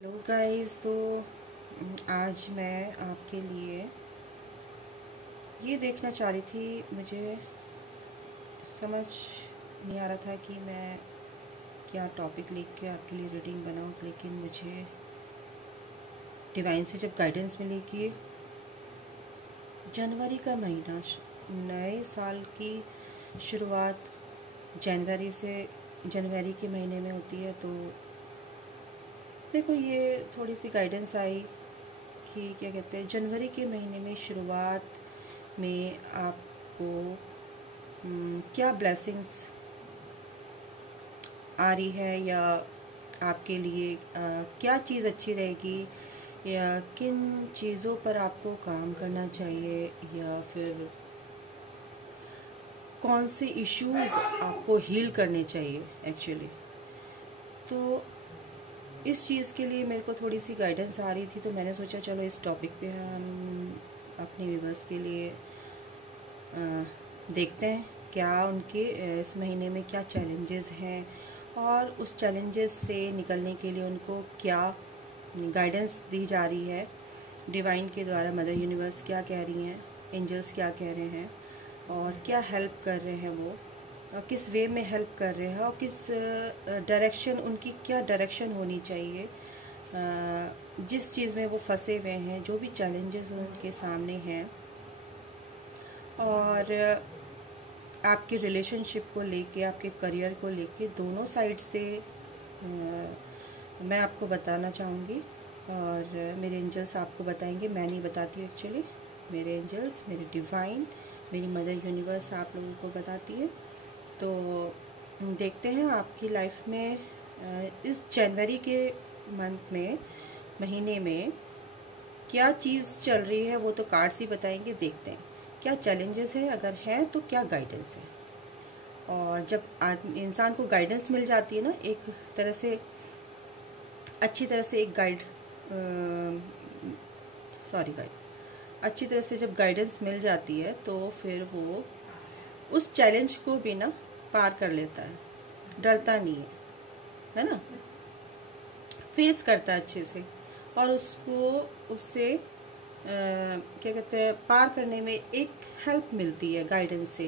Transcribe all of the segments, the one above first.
Hello guys. तो आज मैं आपके लिए ये देखना चाह रही थी। मुझे समझ नहीं आ रहा था कि मैं क्या टॉपिक लिख के आपके लिए रीडिंग बनाऊं, लेकिन मुझे डिवाइन से जब गाइडेंस मिली कि जनवरी का महीना, नए साल की शुरुआत जनवरी के महीने में होती है, तो मेरे को ये थोड़ी सी गाइडेंस आई कि क्या कहते हैं, जनवरी के महीने में शुरुआत में आपको क्या ब्लेसिंग्स आ रही है, या आपके लिए क्या चीज़ अच्छी रहेगी, या किन चीज़ों पर आपको काम करना चाहिए, या फिर कौन से इश्यूज़ आपको हील करने चाहिए एक्चुअली। तो इस चीज़ के लिए मेरे को थोड़ी सी गाइडेंस आ रही थी, तो मैंने सोचा चलो इस टॉपिक पे हम अपने व्यूअर्स के लिए देखते हैं क्या उनके इस महीने में क्या चैलेंजेस हैं, और उस चैलेंजेस से निकलने के लिए उनको क्या गाइडेंस दी जा रही है डिवाइन के द्वारा। मदर यूनिवर्स क्या कह रही हैं, एंजल्स क्या कह रहे हैं, और क्या हेल्प कर रहे हैं वो, और किस वे में हेल्प कर रहे हैं, और किस डायरेक्शन, उनकी क्या डायरेक्शन होनी चाहिए जिस चीज़ में वो फंसे हुए हैं, जो भी चैलेंजेस उनके सामने हैं, और आपके रिलेशनशिप को लेके, आपके करियर को लेके, दोनों साइड से मैं आपको बताना चाहूँगी, और मेरे एंजल्स आपको बताएंगे। मैं नहीं बताती एक्चुअली, मेरे एंजल्स, मेरे डिवाइन, मेरी मदर यूनिवर्स आप लोगों को बताती है। तो देखते हैं आपकी लाइफ में इस जनवरी के मंथ में, महीने में क्या चीज़ चल रही है, वो तो कार्ड्स ही बताएंगे। देखते हैं क्या चैलेंजेस हैं, अगर हैं तो क्या गाइडेंस है। और जब इंसान को गाइडेंस मिल जाती है ना, एक तरह से अच्छी तरह से एक अच्छी तरह से जब गाइडेंस मिल जाती है, तो फिर वो उस चैलेंज को भी ना पार कर लेता है, डरता नहीं है ना, फेस करता है अच्छे से, और उससे क्या कहते हैं, पार करने में एक हेल्प मिलती है गाइडेंस से।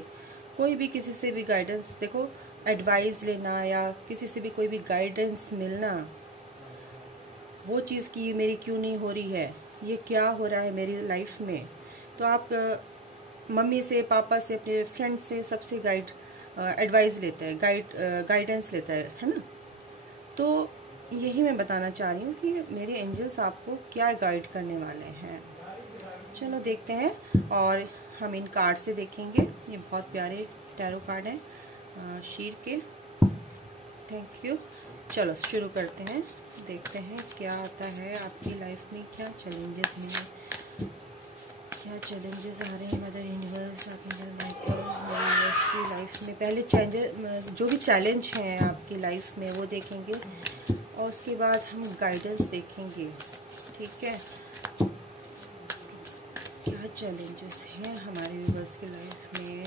कोई भी किसी से भी गाइडेंस, देखो, एडवाइस लेना या किसी से भी कोई भी गाइडेंस मिलना, वो चीज़ की मेरी क्यों नहीं हो रही है, ये क्या हो रहा है मेरी लाइफ में, तो आप मम्मी से, पापा से, अपने फ्रेंड से, सबसे एडवाइस लेते हैं, गाइडेंस लेता है ना। तो यही मैं बताना चाह रही हूँ कि मेरे एंजल्स आपको क्या गाइड करने वाले हैं। चलो देखते हैं, और हम इन कार्ड से देखेंगे। ये बहुत प्यारे टैरो कार्ड हैं शीर के। Thank you. चलो शुरू करते हैं, देखते हैं क्या आता है आपकी लाइफ में, क्या चैलेंजेस हैं, क्या चैलेंजेस आ रहे हैं mother universe, archangel Michael, mother universe की लाइफ में। पहले चैलेंज, जो भी चैलेंज हैं आपकी लाइफ में वो देखेंगे, और उसके बाद हम गाइडेंस देखेंगे। ठीक है, क्या चैलेंजेस हैं हमारे यूनिवर्स की लाइफ में।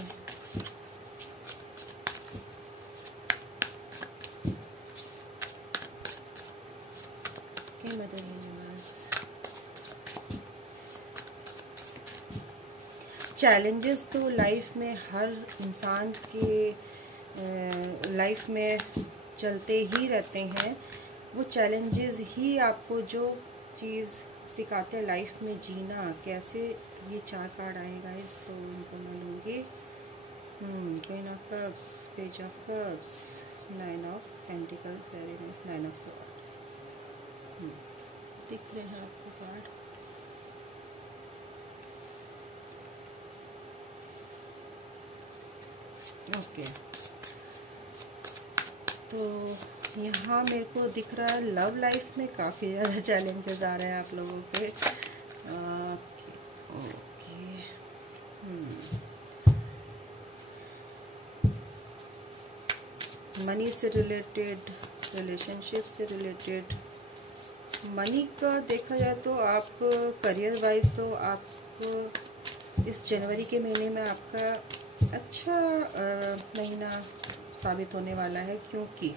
मदर यूनिवर्स, चैलेंजेस तो लाइफ में हर इंसान के लाइफ में चलते ही रहते हैं। वो चैलेंजेस ही आपको जो चीज़ सिखाते हैं लाइफ में जीना कैसे। ये 4 कार्ड आएगा इस, तो उनको मैं लूँगी। Queen of cups, page of cups, 9 of pentacles, very nice, 9 of sword. दिख रहे हैं आपको कार्ड। ओके, तो यहाँ मेरे को दिख रहा है लव लाइफ में काफ़ी ज़्यादा चैलेंजेस आ रहे हैं आप लोगों पे। ओके, मनी से रिलेटेड, रिलेशनशिप से रिलेटेड। मनी का देखा जाए तो आप करियर वाइज तो आप इस जनवरी के महीने में आपका अच्छा महीना साबित होने वाला है, क्योंकि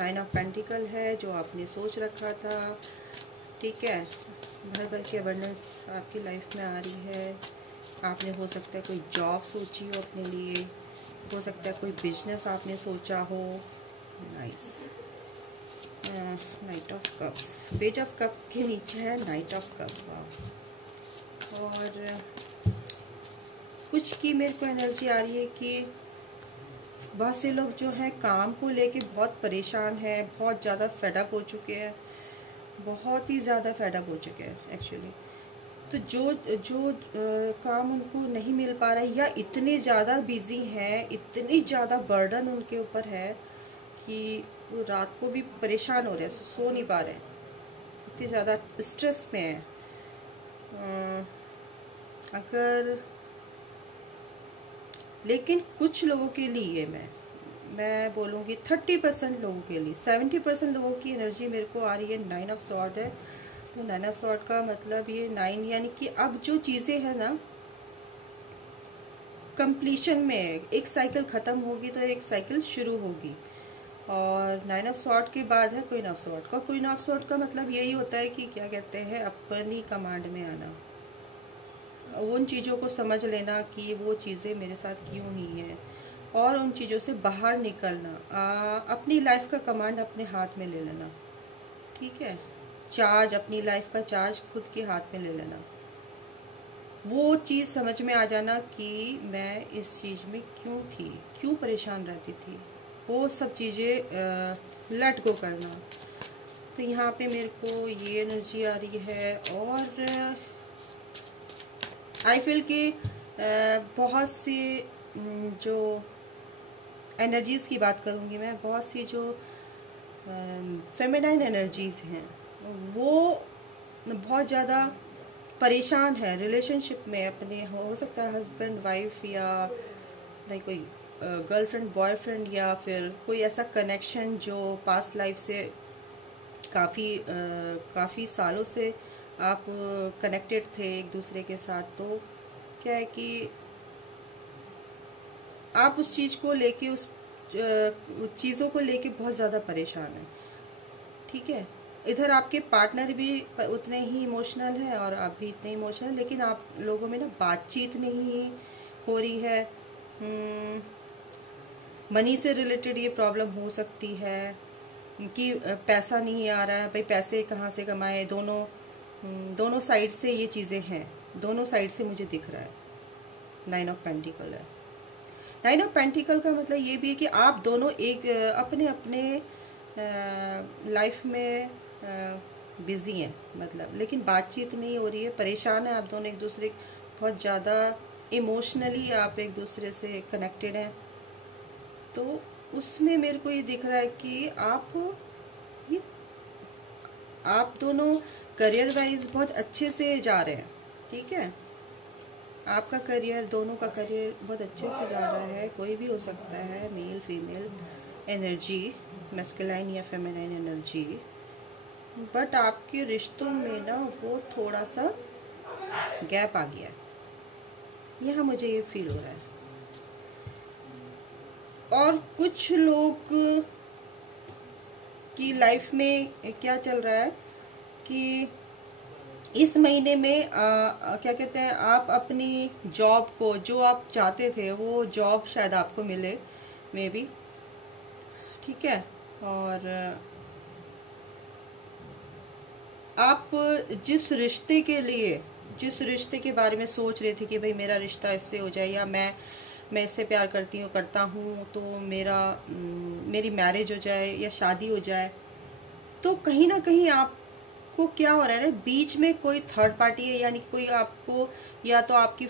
नाइन ऑफ पेंटिकल है जो आपने सोच रखा था, ठीक है। भर भर की अबंडेंस आपकी लाइफ में आ रही है। आपने हो सकता है कोई जॉब सोची हो अपने लिए, हो सकता है कोई बिजनेस आपने सोचा हो। Nice. Night of cups, page of cup के नीचे है नाइट ऑफ कप। और कुछ की मेरे को एनर्जी आ रही है कि बहुत से लोग जो हैं काम को लेके बहुत परेशान हैं, बहुत ज़्यादा फेडअप हो चुके हैं, बहुत ही ज़्यादा फेडअप हो चुके हैं एक्चुअली। तो जो काम उनको नहीं मिल पा रहा है, या इतने ज़्यादा बिज़ी हैं, इतनी ज़्यादा बर्डन उनके ऊपर है कि वो रात को भी परेशान हो रहे हैं, सो नहीं पा रहे हैं, इतने ज़्यादा स्ट्रेस में है। अगर लेकिन कुछ लोगों के लिए मैं बोलूँगी 30% लोगों के लिए, 70% लोगों की एनर्जी मेरे को आ रही है नाइन ऑफ सॉर्ड है। तो नाइन ऑफ सॉर्ड का मतलब ये नाइन, यानी कि अब जो चीज़ें हैं ना कंप्लीशन में है। एक साइकिल ख़त्म होगी तो एक साइकिल शुरू होगी। और नाइन ऑफ सॉर्ड के बाद है क्वीन ऑफ सॉर्ड का। क्वीन ऑफ सॉर्ड का मतलब यही होता है कि क्या कहते हैं, अपनी कमांड में आना, उन चीज़ों को समझ लेना कि वो चीज़ें मेरे साथ क्यों हुई हैं, और उन चीज़ों से बाहर निकलना, अपनी लाइफ का कमांड अपने हाथ में ले लेना, ठीक है। चार्ज, अपनी लाइफ का चार्ज खुद के हाथ में ले लेना। वो चीज़ समझ में आ जाना कि मैं इस चीज़ में क्यों थी, क्यों परेशान रहती थी, वो सब चीज़ें लेट गो करना। तो यहाँ पे मेरे को ये एनर्जी आ रही है। और आई फील कि बहुत सी जो एनर्जीज़ की बात करूँगी मैं, बहुत सी जो फेमिनाइन एनर्जीज़ हैं वो बहुत ज़्यादा परेशान है रिलेशनशिप में अपने। हो सकता है हस्बैंड वाइफ, या भाई कोई गर्लफ्रेंड बॉयफ्रेंड, या फिर कोई ऐसा कनेक्शन जो पास्ट लाइफ से काफ़ी सालों से आप कनेक्टेड थे एक दूसरे के साथ। तो क्या है कि आप उस चीज़ को लेके, उस चीज़ों को लेके बहुत ज़्यादा परेशान हैं, ठीक है। इधर आपके पार्टनर भी उतने ही इमोशनल है और आप भी इतने इमोशनल, लेकिन आप लोगों में ना बातचीत नहीं हो रही है। मनी से रिलेटेड ये प्रॉब्लम हो सकती है कि पैसा नहीं आ रहा है, भाई पैसे कहाँ से कमाए। दोनों साइड से ये चीज़ें हैं, दोनों साइड से मुझे दिख रहा है। नाइन ऑफ पेंटिकल है। नाइन ऑफ पेंटिकल का मतलब ये भी है कि आप दोनों एक अपने अपने लाइफ में बिज़ी हैं, मतलब, लेकिन बातचीत नहीं हो रही है, परेशान है आप दोनों एक दूसरे, बहुत ज़्यादा इमोशनली आप एक दूसरे से कनेक्टेड हैं। तो उसमें मेरे को ये दिख रहा है कि आप दोनों करियर वाइज बहुत अच्छे से जा रहे हैं, ठीक है। आपका करियर, दोनों का करियर बहुत अच्छे से जा रहा है। कोई भी हो सकता है, मेल फीमेल एनर्जी, मैस्कुलाइन या फेमिनाइन एनर्जी, बट आपके रिश्तों में ना वो थोड़ा सा गैप आ गया है, यह मुझे ये फील हो रहा है। और कुछ लोग की लाइफ में क्या चल रहा है कि इस महीने में क्या कहते हैं, आप अपनी जॉब को, जो आप चाहते थे वो जॉब शायद आपको मिले, मे बी, ठीक है। और आप जिस रिश्ते के बारे में सोच रहे थे कि भाई मेरा रिश्ता इससे हो जाए, या मैं इससे प्यार करता हूँ तो मेरी मैरिज हो जाए या शादी हो जाए, तो कहीं ना कहीं आपको क्या हो रहा है ना, बीच में कोई थर्ड पार्टी है, यानी कोई आपको, या तो आपकी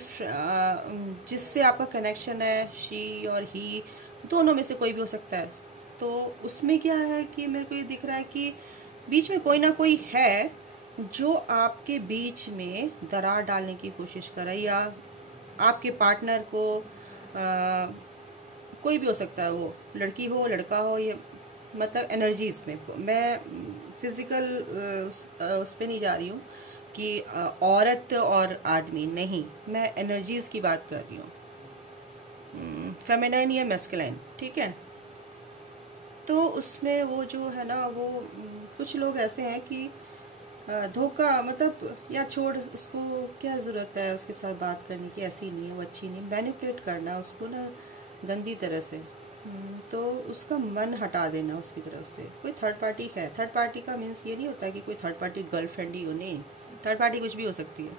जिससे आपका कनेक्शन है, शी और ही, दोनों में से कोई भी हो सकता है। तो उसमें क्या है कि मेरे को ये दिख रहा है कि बीच में कोई ना कोई है जो आपके बीच में दरार डालने की कोशिश कर रहा है, या आपके पार्टनर को कोई भी हो सकता है, वो लड़की हो लड़का हो, ये मतलब एनर्जीज में, मैं फिजिकल उस पर नहीं जा रही हूँ कि औरत और आदमी, नहीं, मैं एनर्जीज की बात कर रही हूँ, फेमिनाइन या मैस्कुलाइन, ठीक है। तो उसमें वो जो है ना वो कुछ लोग ऐसे हैं कि धोखा, मतलब यार छोड़ इसको, क्या ज़रूरत है उसके साथ बात करने की, ऐसी नहीं है वो, अच्छी नहीं, मैनिपुलेट करना उसको ना गंदी तरह से। तो उसका मन हटा देना उसकी तरफ से। कोई थर्ड पार्टी है, थर्ड पार्टी का मीन्स ये नहीं होता कि कोई थर्ड पार्टी गर्लफ्रेंड ही हो, नहीं, थर्ड पार्टी कुछ भी हो सकती है,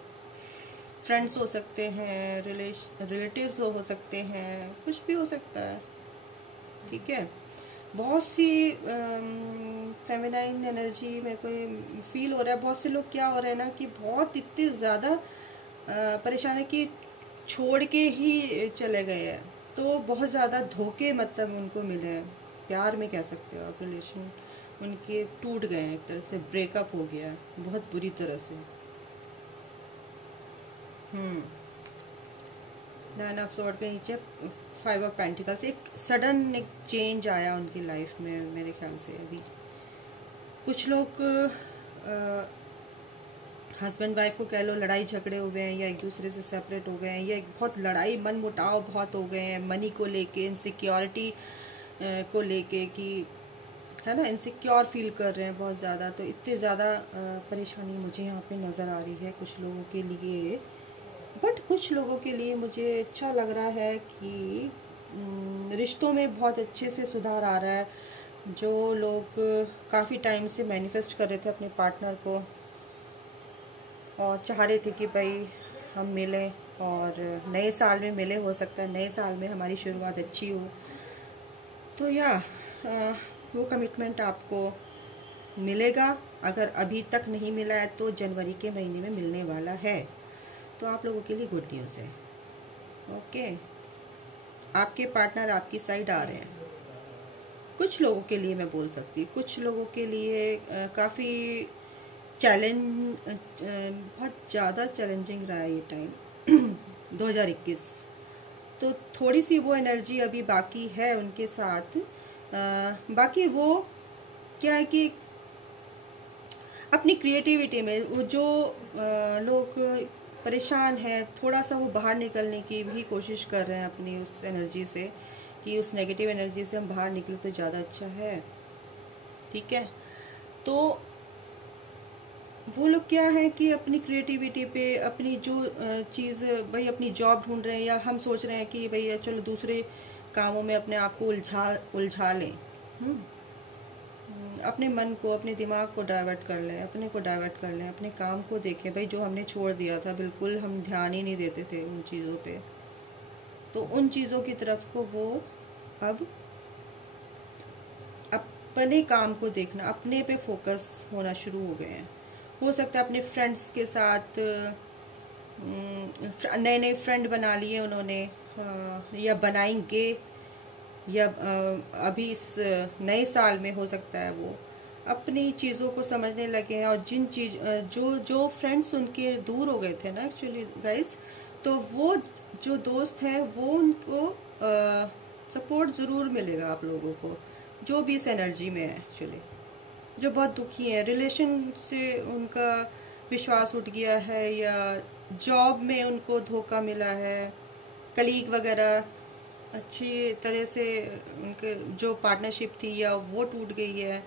फ्रेंड्स हो सकते हैं, रिलेटिव्स हो सकते हैं, कुछ भी हो सकता है, ठीक है। बहुत सी फेमिनाइन एनर्जी मेरे को फील हो रहा है। बहुत से लोग क्या हो रहे हैं ना कि बहुत इतने ज़्यादा परेशान है कि छोड़ के ही चले गए हैं, तो बहुत ज़्यादा धोखे मतलब उनको मिले हैं, प्यार में कह सकते हो आप, रिलेशन उनके टूट गए हैं, एक तरह से ब्रेकअप हो गया है बहुत बुरी तरह से। 9 ऑफ स्वॉर्ड के नीचे 5 ऑफ पेंटिकल्स, एक सडन एक चेंज आया उनकी लाइफ में मेरे ख्याल से। अभी कुछ लोग हस्बैंड वाइफ को कह लो लड़ाई झगड़े हुए हैं, या एक दूसरे से सेपरेट हो गए हैं, या एक बहुत लड़ाई मन मुटाव बहुत हो गए हैं मनी को लेके, इनसिक्योरिटी को लेके, कि है ना, इनसिक्योर फील कर रहे हैं बहुत ज़्यादा। तो इतने ज़्यादा परेशानी मुझे यहाँ पे नज़र आ रही है कुछ लोगों के लिए। बट कुछ लोगों के लिए मुझे अच्छा लग रहा है कि रिश्तों में बहुत अच्छे से सुधार आ रहा है। जो लोग काफ़ी टाइम से मैनिफेस्ट कर रहे थे अपने पार्टनर को और चाह रहे थे कि भाई हम मिलें और नए साल में मिले, हो सकता है नए साल में हमारी शुरुआत अच्छी हो, तो वो कमिटमेंट आपको मिलेगा। अगर अभी तक नहीं मिला है तो जनवरी के महीने में मिलने वाला है, तो आप लोगों के लिए गुड न्यूज़ है। ओके, आपके पार्टनर आपकी साइड आ रहे हैं। कुछ लोगों के लिए मैं बोल सकती हूँ, कुछ लोगों के लिए काफ़ी बहुत ज़्यादा चैलेंजिंग रहा है ये टाइम 2021। तो थोड़ी सी वो एनर्जी अभी बाकी है उनके साथ। बाकी वो क्या है कि अपनी क्रिएटिविटी में वो जो लोग परेशान हैं, थोड़ा सा वो बाहर निकलने की भी कोशिश कर रहे हैं अपनी उस एनर्जी से, कि उस नेगेटिव एनर्जी से हम बाहर निकले तो ज़्यादा अच्छा है, ठीक है। तो वो लोग क्या है कि अपनी क्रिएटिविटी पे, अपनी जो चीज़, भाई अपनी जॉब ढूंढ रहे हैं, या हम सोच रहे हैं कि भाई चलो दूसरे कामों में अपने आप को उलझा लें, अपने मन को, अपने दिमाग को डाइवर्ट कर लें, अपने को डाइवर्ट कर लें, अपने काम को देखें। भाई जो हमने छोड़ दिया था, बिल्कुल हम ध्यान ही नहीं देते थे उन चीज़ों पे, तो उन चीज़ों की तरफ को वो अब अपने काम को देखना, अपने पे फोकस होना शुरू हो गए हैं। हो सकता है अपने फ्रेंड्स के साथ नए नए फ्रेंड बना लिए उन्होंने, या बनाएंगे, या अभी इस नए साल में हो सकता है वो अपनी चीज़ों को समझने लगे हैं। और जिन चीज़ जो फ्रेंड्स उनके दूर हो गए थे ना एक्चुअली गाइस, तो वो जो दोस्त हैं वो उनको सपोर्ट ज़रूर मिलेगा आप लोगों को, जो भी इस एनर्जी में है एक्चुअली, जो बहुत दुखी है, रिलेशन से उनका विश्वास उठ गया है, या जॉब में उनको धोखा मिला है, कलीग वगैरह अच्छी तरह से उनके जो पार्टनरशिप थी या वो टूट गई है,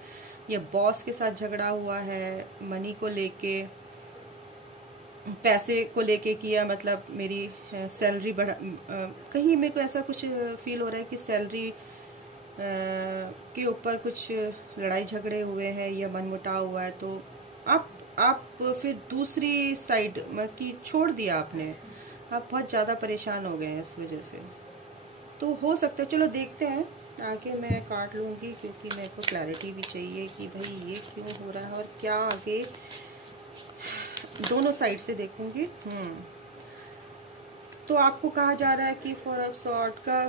या बॉस के साथ झगड़ा हुआ है मनी को लेके, पैसे को लेके किया, मतलब मेरी सैलरी बढ़ा, कहीं मेरे को ऐसा कुछ फील हो रहा है कि सैलरी के ऊपर कुछ लड़ाई झगड़े हुए हैं या मनमुटाव हुआ है। तो आप फिर दूसरी साइड की छोड़ दिया आपने, आप बहुत ज़्यादा परेशान हो गए हैं इस वजह से। तो हो सकता है, चलो देखते हैं आगे, मैं काट लूँगी क्योंकि मेरे को क्लैरिटी भी चाहिए कि भाई ये क्यों हो रहा है और क्या आगे, दोनों साइड से देखूँगी। तो आपको कहा जा रहा है कि 4 ऑफ सॉर्ड का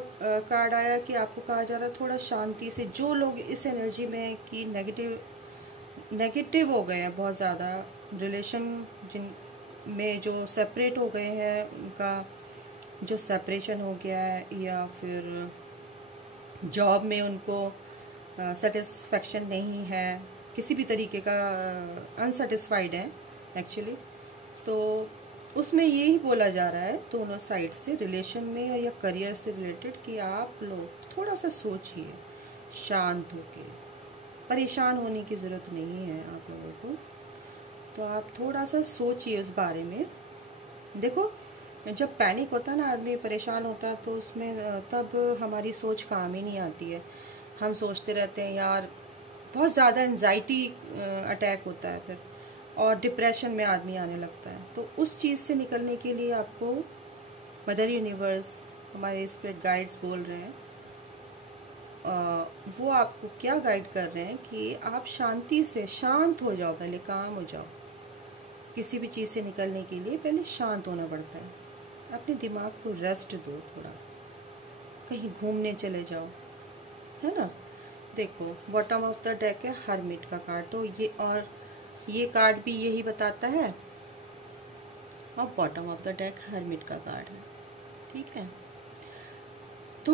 कार्ड आया कि आपको कहा जा रहा है थोड़ा शांति से, जो लोग इस एनर्जी में कि नेगेटिव हो गए हैं बहुत ज़्यादा, रिलेशन जिन में जो सेपरेट हो गए हैं उनका जो सेपरेशन हो गया है, या फिर जॉब में उनको सेटिस्फेक्शन नहीं है, किसी भी तरीके का अनसेटिस्फाइड है एक्चुअली, तो उसमें यही बोला जा रहा है दोनों साइड से, रिलेशन में या करियर से रिलेटेड, कि आप लोग थोड़ा सा सोचिए, शांत होके। परेशान होने की ज़रूरत नहीं है आप लोगों को। तो आप थोड़ा सा सोचिए उस बारे में। देखो, जब पैनिक होता है ना, आदमी परेशान होता है, तो उसमें तब हमारी सोच काम ही नहीं आती है। हम सोचते रहते हैं यार, बहुत ज़्यादा एंजाइटी अटैक होता है फिर, और डिप्रेशन में आदमी आने लगता है। तो उस चीज़ से निकलने के लिए आपको मदर यूनिवर्स, हमारे स्पिरिट गाइड्स बोल रहे हैं, वो आपको क्या गाइड कर रहे हैं कि आप शांति से शांत हो जाओ, पहले काम हो जाओ। किसी भी चीज़ से निकलने के लिए पहले शांत होना पड़ता है। अपने दिमाग को रेस्ट दो, थोड़ा कहीं घूमने चले जाओ, है ना। देखो, बॉटम ऑफ द डेक है हर्मिट का कार्ड, तो ये कार्ड भी यही बताता है, और bottom of the deck hermit का कार्ड है, ठीक है। तो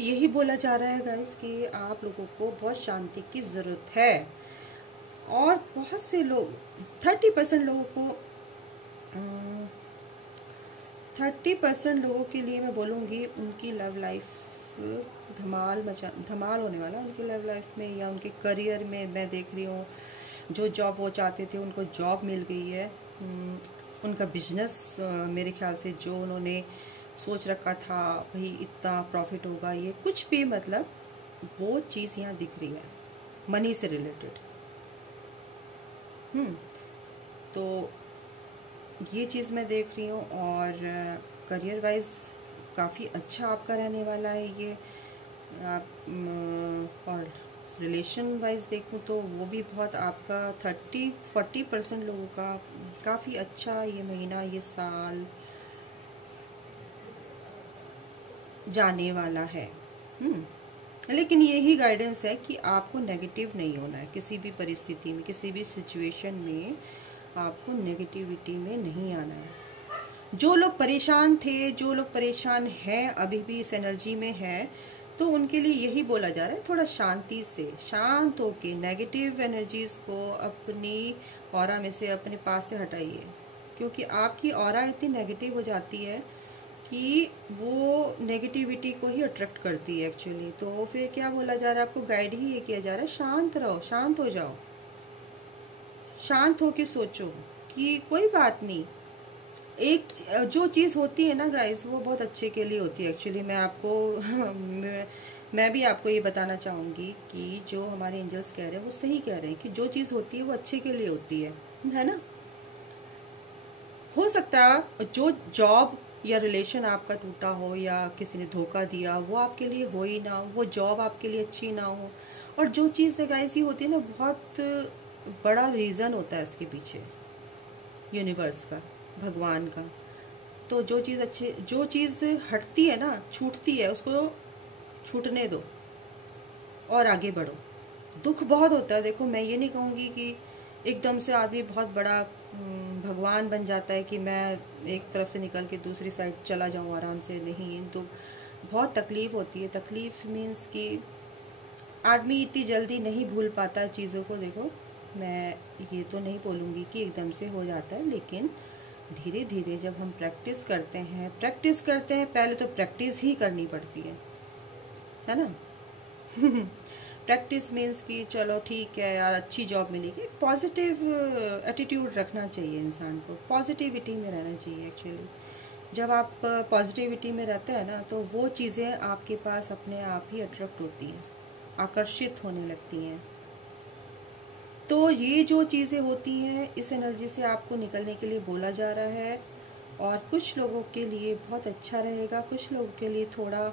यही बोला जा रहा है गाइस कि आप लोगों को बहुत शांति की ज़रूरत है। और बहुत से लोग 30% लोगों को 30% लोगों के लिए मैं बोलूँगी, उनकी लव लाइफ धमाल होने वाला है उनकी लव लाइफ में, या उनके करियर में। मैं देख रही हूँ, जो जॉब वो चाहते थे उनको जॉब मिल गई है। उनका बिजनेस, मेरे ख्याल से जो उन्होंने सोच रखा था भाई इतना प्रॉफिट होगा, ये कुछ भी, मतलब वो चीज़ यहाँ दिख रही है, मनी से रिलेटेड। तो ये चीज़ मैं देख रही हूँ। और करियर वाइज काफ़ी अच्छा आपका रहने वाला है ये। आप और रिलेशन वाइज देखूँ तो वो भी बहुत आपका 30-40% लोगों का काफ़ी अच्छा ये महीना, ये साल जाने वाला है। लेकिन यही गाइडेंस है कि आपको नेगेटिव नहीं होना है किसी भी परिस्थिति में, किसी भी सिचुएशन में आपको नेगेटिविटी में नहीं आना है। जो लोग परेशान थे, जो लोग परेशान हैं, अभी भी इस एनर्जी में है, तो उनके लिए यही बोला जा रहा है, थोड़ा शांति से, शांत होके नेगेटिव एनर्जीज़ को अपनी ऑरा में से, अपने पास से हटाइए। क्योंकि आपकी ऑरा इतनी नेगेटिव हो जाती है कि वो नेगेटिविटी को ही अट्रैक्ट करती है एक्चुअली। तो फिर क्या बोला जा रहा है, आपको गाइड ही ये किया जा रहा है, शांत रहो, शांत हो जाओ, शांत होके सोचो कि कोई बात नहीं। एक जो चीज़ होती है ना गाइस, वो बहुत अच्छे के लिए होती है एक्चुअली। मैं आपको मैं भी आपको ये बताना चाहूँगी कि जो हमारे एंजल्स कह रहे हैं वो सही कह रहे हैं कि जो चीज़ होती है वो अच्छे के लिए होती है ना। हो सकता है जो जॉब या रिलेशन आपका टूटा हो, या किसी ने धोखा दिया, वो आपके लिए हो ही ना, वो जॉब आपके लिए अच्छी ना हो। और जो चीज़ गाइस ये होती है ना, बहुत बड़ा रीज़न होता है इसके पीछे, यूनिवर्स का, भगवान का। तो जो चीज़ हटती है ना, छूटती है, उसको छूटने दो और आगे बढ़ो। दुख बहुत होता है, देखो मैं ये नहीं कहूँगी कि एकदम से आदमी बहुत बड़ा भगवान बन जाता है कि मैं एक तरफ से निकल के दूसरी साइड चला जाऊँ आराम से, नहीं। तो बहुत तकलीफ़ होती है। तकलीफ़ मीन्स कि आदमी इतनी जल्दी नहीं भूल पाता चीज़ों को। देखो, मैं ये तो नहीं बोलूँगी कि एकदम से हो जाता है, लेकिन धीरे धीरे जब हम प्रैक्टिस करते हैं पहले तो प्रैक्टिस ही करनी पड़ती है ना। प्रैक्टिस मीन्स कि चलो ठीक है यार, अच्छी जॉब मिलेगी, पॉजिटिव एटीट्यूड रखना चाहिए इंसान को, पॉजिटिविटी में रहना चाहिए एक्चुअली। जब आप पॉजिटिविटी में रहते हैं ना, तो वो चीज़ें आपके पास अपने आप ही अट्रैक्ट होती हैं, आकर्षित होने लगती हैं। तो ये जो चीज़ें होती हैं, इस एनर्जी से आपको निकलने के लिए बोला जा रहा है। और कुछ लोगों के लिए बहुत अच्छा रहेगा, कुछ लोगों के लिए थोड़ा,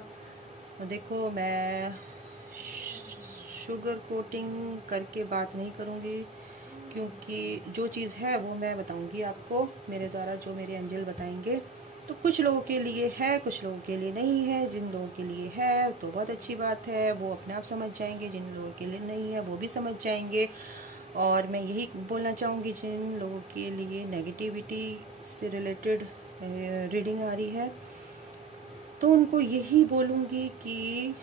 देखो मैं शुगर कोटिंग करके बात नहीं करूँगी, क्योंकि जो चीज़ है वो मैं बताऊँगी आपको मेरे द्वारा, जो मेरे एंजल बताएंगे। तो कुछ लोगों के लिए है, कुछ लोगों के लिए नहीं है। जिन लोगों के लिए है तो बहुत अच्छी बात है, वो अपने आप समझ जाएंगे। जिन लोगों के लिए नहीं है वो भी समझ जाएंगे। और मैं यही बोलना चाहूँगी, जिन लोगों के लिए नेगेटिविटी से रिलेटेड रीडिंग आ रही है, तो उनको यही बोलूँगी कि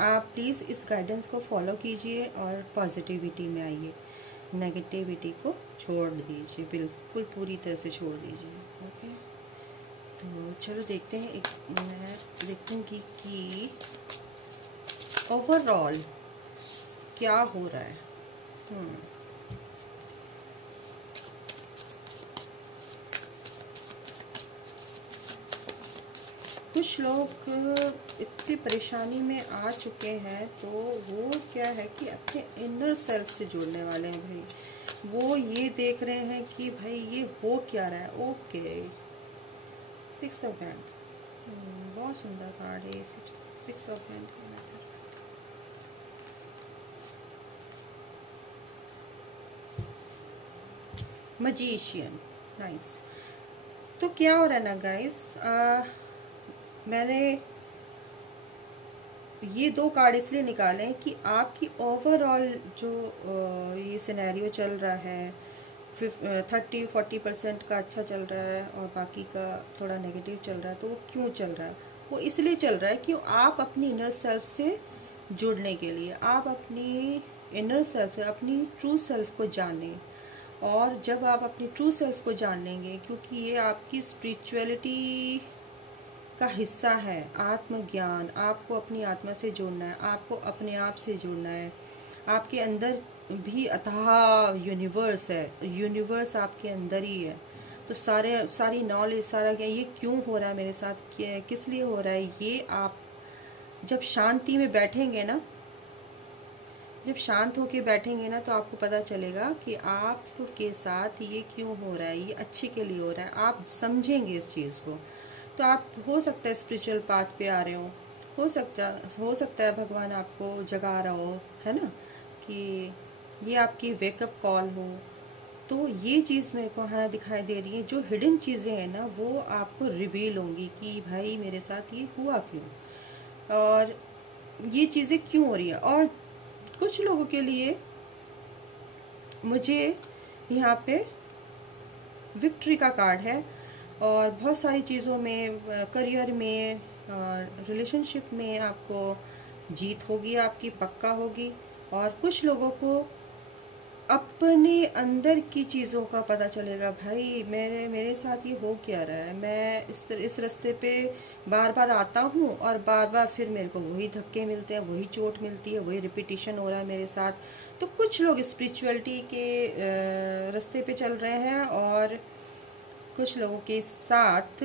आप प्लीज़ इस गाइडेंस को फॉलो कीजिए और पॉजिटिविटी में आइए, नेगेटिविटी को छोड़ दीजिए, बिल्कुल पूरी तरह से छोड़ दीजिए। ओके, तो चलो देखते हैं। मैं देखूँगी कि ओवरऑल क्या हो रहा है। कुछ लोग इतनी परेशानी में आ चुके हैं, तो वो क्या है कि अपने इनर सेल्फ से जुड़ने वाले हैं भाई। वो ये देख रहे हैं कि भाई ये हो क्या रहा है। ओके, 6 ऑफ हैंड, बहुत सुंदर कार्ड है। 6 ऑफ हैंड का मेथड। मजीशियन, नाइस। तो क्या हो रहा है ना गाइस, मैंने ये 2 कार्ड इसलिए निकाले हैं कि आपकी ओवरऑल जो ये सिनेरियो चल रहा है 30-40% का अच्छा चल रहा है और बाकी का थोड़ा नेगेटिव चल रहा है। तो वो क्यों चल रहा है? वो इसलिए चल रहा है कि आप अपनी इनर सेल्फ से जुड़ने के लिए, आप अपनी इनर सेल्फ से, अपनी ट्रू सेल्फ को जानें। और जब आप अपनी ट्रू सेल्फ को जान लेंगे, क्योंकि ये आपकी स्पिरिचुअलिटी का हिस्सा है, आत्मज्ञान, आपको अपनी आत्मा से जुड़ना है, आपको अपने आप से जुड़ना है। आपके अंदर भी अथाह यूनिवर्स है, यूनिवर्स आपके अंदर ही है। तो सारी नॉलेज, सारा क्या, ये क्यों हो रहा है मेरे साथ, किस लिए हो रहा है, ये आप जब शांति में बैठेंगे ना, जब शांत होके बैठेंगे ना, तो आपको पता चलेगा कि आपके साथ ये क्यों हो रहा है, ये अच्छे के लिए हो रहा है। आप समझेंगे इस चीज़ को। तो आप हो सकता है स्पिरिचुअल पाथ पे आ रहे हो सकता है भगवान आपको जगा रहा हो, है ना, कि ये आपकी वेकअप कॉल हो। तो ये चीज़ मेरे को यहाँ दिखाई दे रही है। जो हिडन चीज़ें हैं ना, वो आपको रिवील होंगी कि भाई मेरे साथ ये हुआ क्यों और ये चीज़ें क्यों हो रही है। और कुछ लोगों के लिए मुझे यहाँ पे विक्ट्री का कार्ड है, और बहुत सारी चीज़ों में, करियर में, रिलेशनशिप में आपको जीत होगी, आपकी पक्का होगी। और कुछ लोगों को अपने अंदर की चीज़ों का पता चलेगा, भाई मेरे साथ ये हो क्या रहा है। मैं इस रास्ते पे बार बार आता हूँ और बार बार फिर मेरे को वही धक्के मिलते हैं, वही चोट मिलती है, वही रिपीटिशन हो रहा है मेरे साथ। तो कुछ लोग स्पिरिचुअलिटी के रास्ते पे चल रहे हैं, और कुछ लोगों के साथ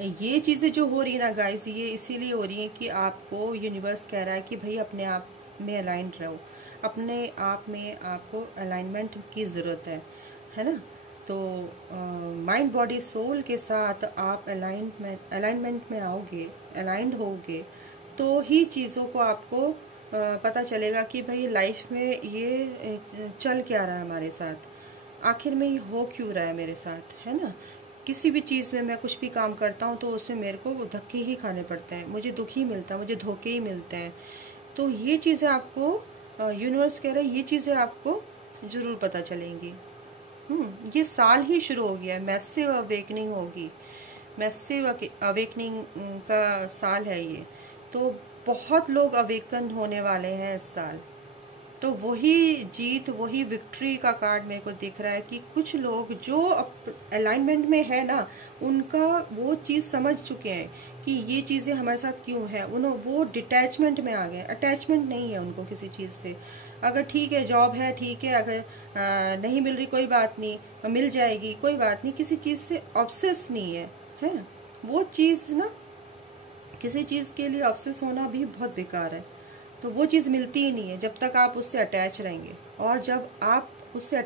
ये चीज़ें जो हो रही है ना गाइस, ये इसीलिए हो रही है कि आपको यूनिवर्स कह रहा है कि भाई अपने आप में अलाइंड रहो, अपने आप में आपको अलाइनमेंट की ज़रूरत है ना। तो माइंड बॉडी सोल के साथ आप अलाइनमेंट में आओगे, अलाइंड होगे, तो ही चीज़ों को आपको पता चलेगा कि भाई लाइफ में ये चल क्या रहा है हमारे साथ, आखिर में ये हो क्यों रहा है मेरे साथ, है ना। किसी भी चीज़ में मैं कुछ भी काम करता हूँ तो उसमें मेरे को धक्के ही खाने पड़ते हैं, मुझे दुख ही मिलता है, मुझे धोखे ही मिलते हैं। तो ये चीज़ें आपको यूनिवर्स कह रहा है, ये चीज़ें आपको ज़रूर पता चलेंगी। ये साल ही शुरू हो गया है, मैसिव अवेकनिंग होगी, मैसिव अवेकनिंग का साल है ये। तो बहुत लोग अवेकन होने वाले हैं इस साल। तो वही जीत, वही विक्ट्री का कार्ड मेरे को दिख रहा है कि कुछ लोग जो अलाइनमेंट में है ना, उनका वो चीज़ समझ चुके हैं कि ये चीज़ें हमारे साथ क्यों है। वो डिटैचमेंट में आ गए, अटैचमेंट नहीं है उनको किसी चीज़ से। अगर ठीक है जॉब है, ठीक है, अगर नहीं मिल रही कोई बात नहीं, मिल जाएगी कोई बात नहीं, किसी चीज़ से ऑब्सेस नहीं है। वो चीज़ ना, किसी चीज़ के लिए ऑब्सेस होना भी बहुत बेकार है। तो वो चीज़ मिलती ही नहीं है जब तक आप उससे अटैच रहेंगे। और जब आप उससे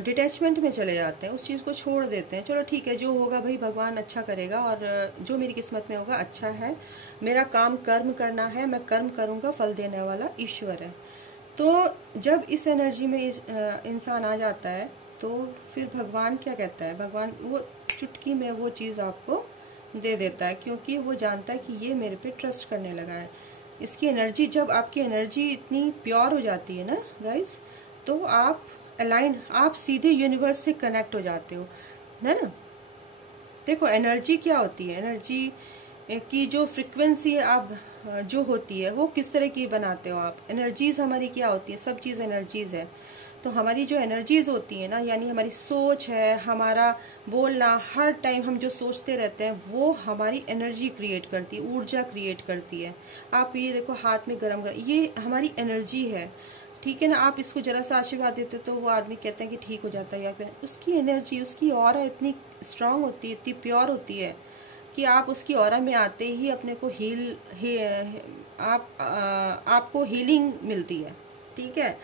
डिटैचमेंट में चले जाते हैं, उस चीज़ को छोड़ देते हैं, चलो ठीक है जो होगा भाई भगवान अच्छा करेगा, और जो मेरी किस्मत में होगा अच्छा है, मेरा काम कर्म करना है, मैं कर्म करूँगा, फल देने वाला ईश्वर है। तो जब इस एनर्जी में इंसान आ जाता है, तो फिर भगवान क्या कहता है, भगवान वो चुटकी में वो चीज़ आपको दे देता है, क्योंकि वो जानता है कि ये मेरे पे ट्रस्ट करने लगा है। इसकी एनर्जी, जब आपकी एनर्जी इतनी प्योर हो जाती है ना गाइस, तो आप अलाइन, आप सीधे यूनिवर्स से कनेक्ट हो जाते हो, है ना। देखो एनर्जी क्या होती है, एनर्जी की जो फ्रिक्वेंसी आप जो होती है वो किस तरह की बनाते हो आप। एनर्जीज हमारी क्या होती है, सब चीज़ एनर्जीज है। तो हमारी जो एनर्जीज होती है ना, यानी हमारी सोच है, हमारा बोलना, हर टाइम हम जो सोचते रहते हैं वो हमारी एनर्जी क्रिएट करती है, ऊर्जा क्रिएट करती है। आप ये देखो हाथ में गरम गरम, ये हमारी एनर्जी है, ठीक है ना। आप इसको जरा सा आशीर्वाद देते हो तो वो आदमी कहते हैं कि ठीक हो जाता है, या उसकी एनर्जी, उसकी ऑरा इतनी स्ट्रांग होती है, इतनी प्योर होती है कि आप उसकी ऑरा में आते ही अपने को आपको हीलिंग मिलती है, ठीक है।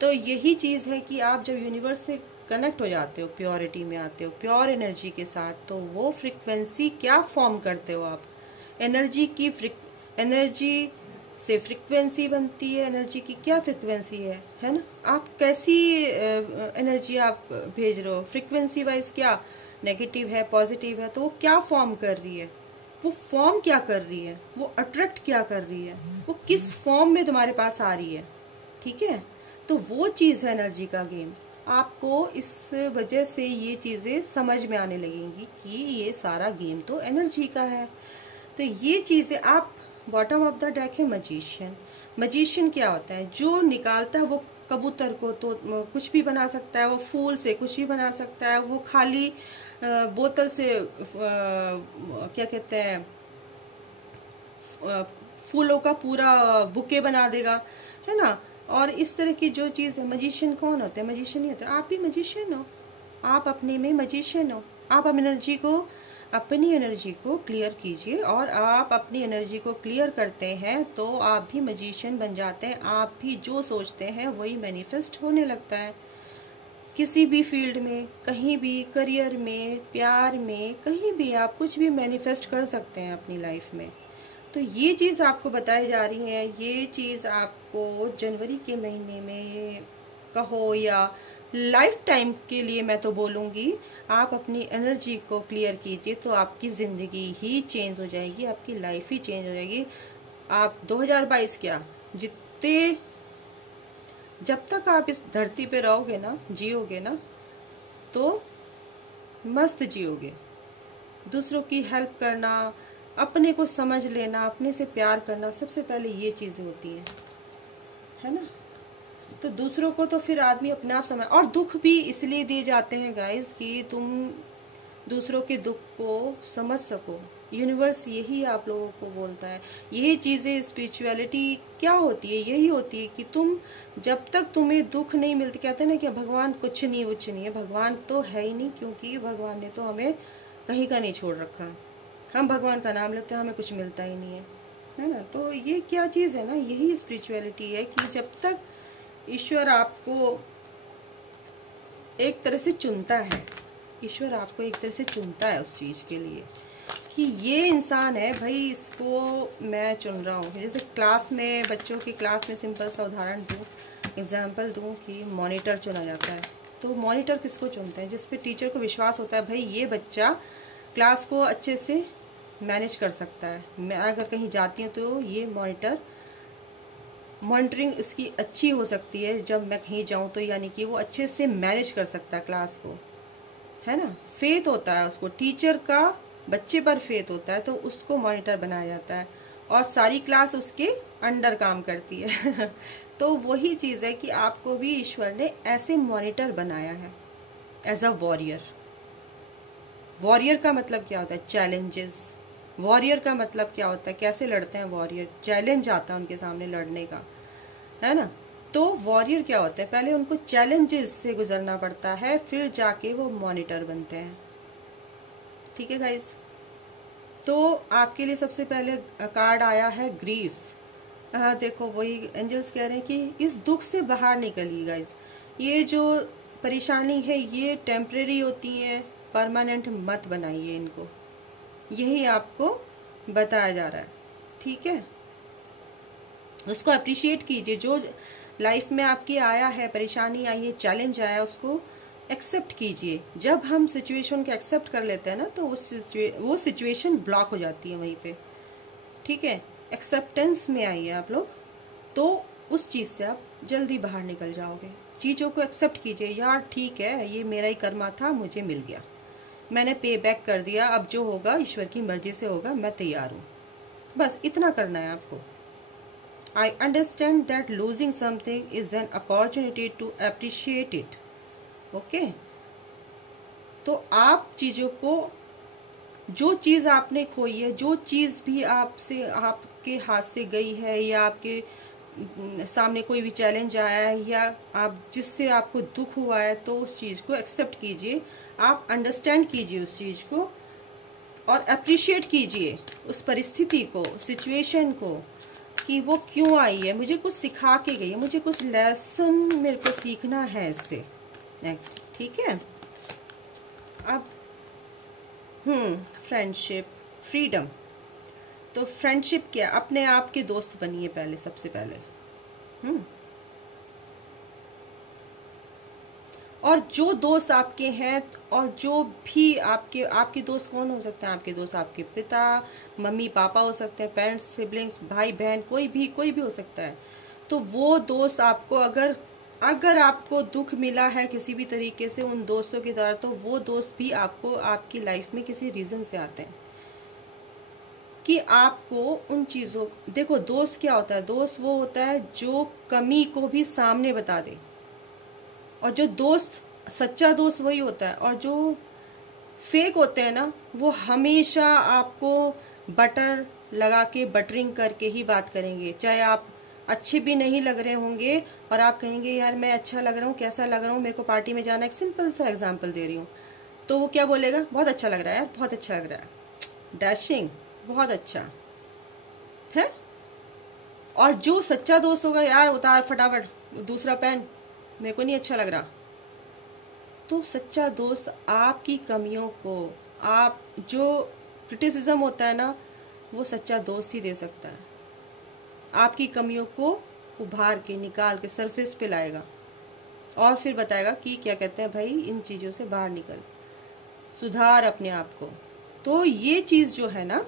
तो यही चीज़ है कि आप जब यूनिवर्स से कनेक्ट हो जाते हो, प्योरिटी में आते हो, प्योर एनर्जी के साथ, तो वो फ्रिक्वेंसी क्या फॉर्म करते हो आप, एनर्जी की एनर्जी से फ्रिक्वेंसी बनती है। एनर्जी की क्या फ्रिक्वेंसी है ना। आप कैसी एनर्जी आप भेज रहे हो, फ्रिक्वेंसी वाइज क्या नेगेटिव है, पॉजिटिव है, तो वो क्या फॉर्म कर रही है, वो फॉर्म क्या कर रही है, वो अट्रैक्ट क्या कर रही है, वो किस फॉर्म में तुम्हारे पास आ रही है, ठीक है। तो वो चीज़ है एनर्जी का गेम। आपको इस वजह से ये चीज़ें समझ में आने लगेंगी कि ये सारा गेम तो एनर्जी का है। तो ये चीज़ें आप, बॉटम ऑफ द डेक है मजिशियन। मजिशियन क्या होता है, जो निकालता है वो कबूतर को तो कुछ भी बना सकता है, वो फूल से कुछ भी बना सकता है, वो खाली बोतल से क्या कहते हैं, फूलों का पूरा बुके बना देगा, है ना। और इस तरह की जो चीज़ है, मजिशियन कौन होते हैं, मजिशियन ही होते हैं। आप भी मजिशियन हो, आप अपने में मजिशियन हो। आप अपनी एनर्जी को क्लियर कीजिए, और आप अपनी एनर्जी को क्लियर करते हैं तो आप भी मजिशियन बन जाते हैं। आप भी जो सोचते हैं वही मैनिफेस्ट होने लगता है, किसी भी फील्ड में, कहीं भी, करियर में, प्यार में, कहीं भी आप कुछ भी मैनिफेस्ट कर सकते हैं अपनी लाइफ में। तो ये चीज़ आपको बताई जा रही है, ये चीज़ आपको जनवरी के महीने में कहो या लाइफ टाइम के लिए मैं तो बोलूँगी, आप अपनी एनर्जी को क्लियर कीजिए तो आपकी ज़िंदगी ही चेंज हो जाएगी, आपकी लाइफ ही चेंज हो जाएगी। आप 2022 क्या, जितने जब तक आप इस धरती पे रहोगे ना, जियोगे ना, तो मस्त जियोगे। दूसरों की हेल्प करना, अपने को समझ लेना, अपने से प्यार करना, सबसे पहले ये चीज़ें होती हैं, है ना। तो दूसरों को तो फिर आदमी अपने आप समझ, और दुख भी इसलिए दिए जाते हैं गाइस कि तुम दूसरों के दुख को समझ सको। यूनिवर्स यही आप लोगों को बोलता है, यही चीज़ें, स्पिरिचुअलिटी क्या होती है, यही होती है कि तुम जब तक तुम्हें दुख नहीं मिलती, कहते हैं ना कि भगवान कुछ नहीं है, भगवान तो है ही नहीं, क्योंकि भगवान ने तो हमें कहीं का नहीं छोड़ रखा। हम भगवान का नाम लेते हैं, हमें कुछ मिलता ही नहीं है ना। तो ये क्या चीज़ है ना, यही स्पिरिचुअलिटी है कि जब तक ईश्वर आपको एक तरह से चुनता है, ईश्वर आपको एक तरह से चुनता है उस चीज़ के लिए कि ये इंसान है भाई, इसको मैं चुन रहा हूँ। जैसे क्लास में, बच्चों की क्लास में सिंपल सा उदाहरण दूँ, एग्जाम्पल दूँ कि मॉनिटर चुना जाता है। तो मॉनिटर किसको चुनता है, जिस पे टीचर को विश्वास होता है भाई ये बच्चा क्लास को अच्छे से मैनेज कर सकता है, मैं अगर कहीं जाती हूँ तो ये मॉनिटरिंग इसकी अच्छी हो सकती है जब मैं कहीं जाऊँ तो, यानी कि वो अच्छे से मैनेज कर सकता है क्लास को, है ना। फेथ होता है उसको, टीचर का बच्चे पर फेथ होता है, तो उसको मॉनिटर बनाया जाता है और सारी क्लास उसके अंडर काम करती है। तो वही चीज़ है कि आपको भी ईश्वर ने ऐसे मॉनिटर बनाया है, एज अ वॉरियर। वॉरियर का मतलब क्या होता है, चैलेंजेस। वॉरियर का मतलब क्या होता है, कैसे लड़ते हैं वॉरियर, चैलेंज आता है उनके सामने लड़ने का, है ना। तो वॉरियर क्या होता है, पहले उनको चैलेंजेस से गुजरना पड़ता है, फिर जाके वो मॉनिटर बनते हैं, ठीक है गाइस। तो आपके लिए सबसे पहले कार्ड आया है ग्रीफ। देखो वही एंजल्स कह रहे हैं कि इस दुख से बाहर निकलिए गाइस, ये जो परेशानी है ये टेम्परेरी होती है, परमानेंट मत बनाइए इनको, यही आपको बताया जा रहा है, ठीक है। उसको अप्रिशिएट कीजिए, जो लाइफ में आपकी आया है, परेशानी आई है, चैलेंज आया, उसको एक्सेप्ट कीजिए। जब हम सिचुएशन को एक्सेप्ट कर लेते हैं ना, तो वो सिचुएशन ब्लॉक हो जाती है वहीं पे, ठीक है। एक्सेप्टेंस में आइए आप लोग, तो उस चीज़ से आप जल्दी बाहर निकल जाओगे। चीज़ों को एक्सेप्ट कीजिए, यार ठीक है ये मेरा ही कर्मा था, मुझे मिल गया, मैंने पे बैक कर दिया, अब जो होगा ईश्वर की मर्जी से होगा, मैं तैयार हूँ। बस इतना करना है आपको, I understand that losing something is an opportunity to appreciate it. Okay, तो आप चीज़ों को, जो चीज़ आपने खोई है, जो चीज़ भी आपसे, आपके हाथ से गई है, या आपके सामने कोई भी चैलेंज आया है, या आप जिससे आपको दुख हुआ है, तो उस चीज़ को एक्सेप्ट कीजिए, आप अंडरस्टैंड कीजिए उस चीज़ को, और अप्रिशिएट कीजिए उस परिस्थिति को, सिचुएशन को, कि वो क्यों आई है, मुझे कुछ सिखा के गई है, मुझे कुछ लेसन मेरे को सीखना है इससे। ठीक है। अब फ्रेंडशिप, फ्रीडम। तो फ्रेंडशिप क्या, अपने आप के दोस्त बनिए पहले, सबसे पहले। और जो दोस्त आपके हैं, और जो भी आपके दोस्त कौन हो सकते हैं? आपके दोस्त आपके पिता, मम्मी पापा हो सकते हैं, पेरेंट्स, सिबलिंग्स, भाई बहन, कोई भी हो सकता है। तो वो दोस्त आपको, अगर आपको दुख मिला है किसी भी तरीके से उन दोस्तों के द्वारा, तो वो दोस्त भी आपको आपकी लाइफ में किसी रीज़न से आते हैं कि आपको उन चीज़ों, देखो दोस्त क्या होता है? दोस्त वो होता है जो कमी को भी सामने बता दे, और जो दोस्त, सच्चा दोस्त वही होता है। और जो फेक होते हैं ना, वो हमेशा आपको बटर लगा के, बटरिंग करके ही बात करेंगे, चाहे आप अच्छे भी नहीं लग रहे होंगे, और आप कहेंगे यार मैं अच्छा लग रहा हूँ, कैसा लग रहा हूँ, मेरे को पार्टी में जाना, एक सिंपल सा एग्जांपल दे रही हूँ, तो वो क्या बोलेगा? बहुत अच्छा लग रहा है यार, बहुत अच्छा लग रहा है, डैशिंग, बहुत अच्छा है। और जो सच्चा दोस्त होगा, यार उतार फटाफट दूसरा पेन, मेरे को नहीं अच्छा लग रहा। तो सच्चा दोस्त आपकी कमियों को, आप जो क्रिटिसिज्म होता है ना, वो सच्चा दोस्त ही दे सकता है। आपकी कमियों को उभार के, निकाल के सरफेस पे लाएगा, और फिर बताएगा कि क्या कहते हैं भाई, इन चीज़ों से बाहर निकल, सुधार अपने आप को। तो ये चीज़ जो है ना,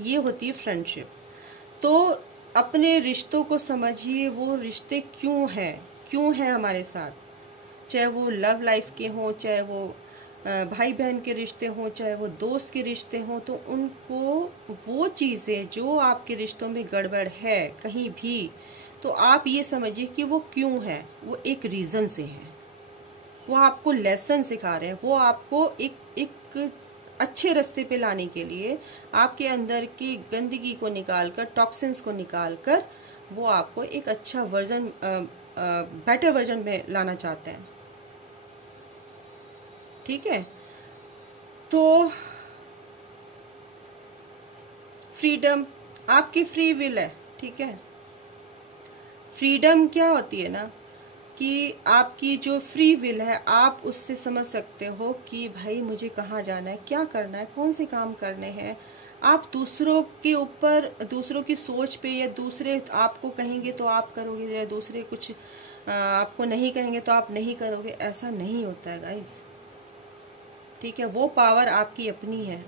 ये होती है फ्रेंडशिप। तो अपने रिश्तों को समझिए, वो रिश्ते क्यों हैं हमारे साथ, चाहे वो लव लाइफ के हों, चाहे वो भाई बहन के रिश्ते हों, चाहे वो दोस्त के रिश्ते हों, तो उनको, वो चीज़ें जो आपके रिश्तों में गड़बड़ है कहीं भी, तो आप ये समझिए कि वो क्यों है, वो एक रीज़न से है, वो आपको लेसन सिखा रहे हैं, वो आपको एक अच्छे रास्ते पे लाने के लिए, आपके अंदर की गंदगी को निकाल कर, टॉक्सिन्स को निकाल कर, वो आपको एक अच्छा वर्जन, बेटर वर्जन में लाना चाहते हैं। ठीक है। तो फ्रीडम आपकी फ्री विल है। ठीक है। फ्रीडम क्या होती है ना, कि आपकी जो फ्री विल है, आप उससे समझ सकते हो कि भाई मुझे कहाँ जाना है, क्या करना है, कौन से काम करने हैं। आप दूसरों के ऊपर, दूसरों की सोच पे, या दूसरे आपको कहेंगे तो आप करोगे, या दूसरे कुछ आपको नहीं कहेंगे तो आप नहीं करोगे, ऐसा नहीं होता है गाइस। ठीक है। वो पावर आपकी अपनी है,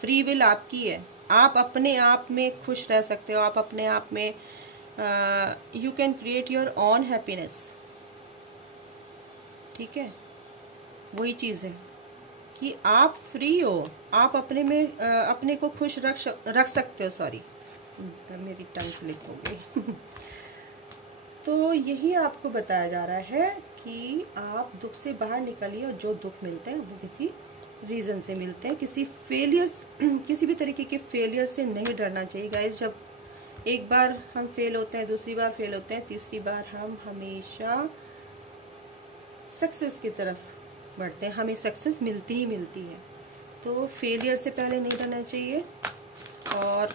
फ्री विल आपकी है, आप अपने आप में खुश रह सकते हो, आप अपने आप में you can create your own happiness. ठीक है। वही चीज़ है कि आप फ्री हो, आप अपने में अपने को खुश रख सकते हो। सॉरी, मेरी टंग स्लिप हो गई। तो यही आपको बताया जा रहा है कि आप दुख से बाहर निकलिए, और जो दुख मिलते हैं वो किसी रीज़न से मिलते हैं, किसी फेलियर, किसी भी तरीके के फेलियर से नहीं डरना चाहिए गाइस। जब एक बार हम फेल होते हैं, दूसरी बार फेल होते हैं, तीसरी बार हम हमेशा सक्सेस की तरफ बढ़ते हैं, हमें सक्सेस मिलती ही मिलती है। तो फेलियर से पहले नहीं डरना चाहिए, और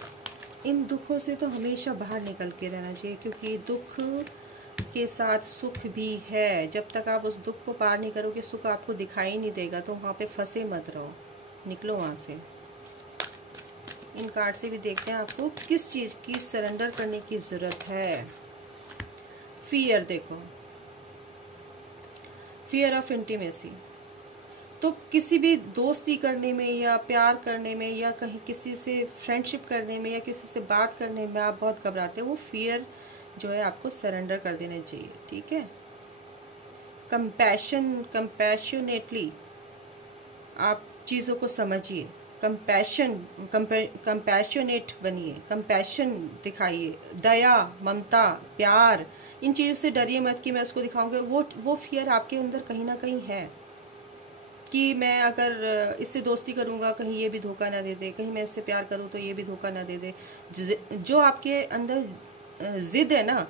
इन दुखों से तो हमेशा बाहर निकल के रहना चाहिए, क्योंकि दुख के साथ सुख भी है। जब तक आप उस दुख को पार नहीं करोगे, सुख आपको दिखाई नहीं देगा, तो वहाँ पे फंसे मत रहो, निकलो वहाँ से। इन कार्ड से भी देखते हैं आपको किस चीज़ की सरेंडर करने की ज़रूरत है। फियर, देखो, फियर ऑफ इंटीमेसी। तो किसी भी दोस्ती करने में, या प्यार करने में, या कहीं किसी से फ्रेंडशिप करने में, या किसी से बात करने में आप बहुत घबराते हो, वो फियर जो है आपको सरेंडर कर देना चाहिए। ठीक है। कंपैशनेटली आप चीज़ों को समझिए, कंपैशनेट बनिए, कंपैशन दिखाइए, दया, ममता, प्यार, इन चीज़ों से डरिए मत कि मैं उसको दिखाऊंगा। वो फियर आपके अंदर कहीं ना कहीं है कि मैं अगर इससे दोस्ती करूंगा कहीं ये भी धोखा ना दे दे, कहीं मैं इससे प्यार करूं तो ये भी धोखा ना दे दे। जो आपके अंदर जिद है ना,